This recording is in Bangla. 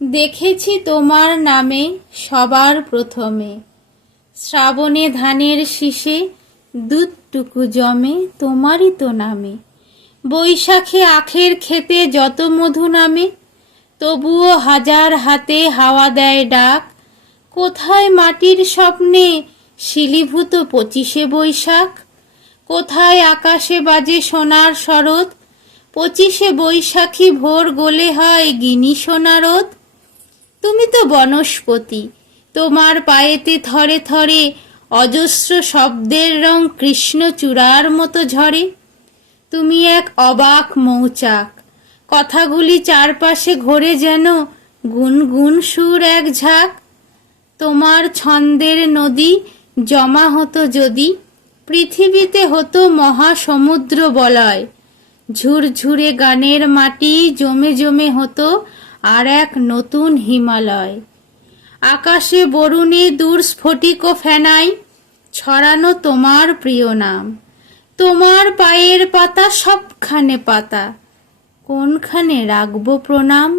দেখেছি তোমার নামে সবার প্রথমে, শ্রাবণে ধানের শীষে দুধটুকু জমে তোমারই তো নামে। বৈশাখে আখের ক্ষেতে যত মধু নামে, তবুও হাজার হাতে হাওয়া দেয় ডাক। কোথায় মাটির স্বপ্নে শিলীভূত 25শে বৈশাখ, কোথায় আকাশে বাজে সোনার শরৎ, 25শে বৈশাখী ভোর গোলে হয় গিনি সোনারত। তুমি তো বনস্পতি, তোমার পায়েতে থরে থরে অজস্র শব্দের রং কৃষ্ণচূড়ার মতো ঝরে। তুমি এক অবাক মৌচাক, কথাগুলি চারপাশে ঘোরে যেন গুনগুন সুর এক ঝাঁক। তোমার ছন্দের নদী জমা হতো যদি, পৃথিবীতে হতো মহাসমুদ্র বলয়। ঝুরঝুরে গানের মাটি জমে জমে হতো আর এক নতুন হিমালয়। আকাশে বরুণে দূর স্ফটিক ফেনাই, ছড়ানো তোমার প্রিয় নাম। তোমার পায়ের পাতা সবখানে পাতা, কোনখানে রাখবো প্রণাম।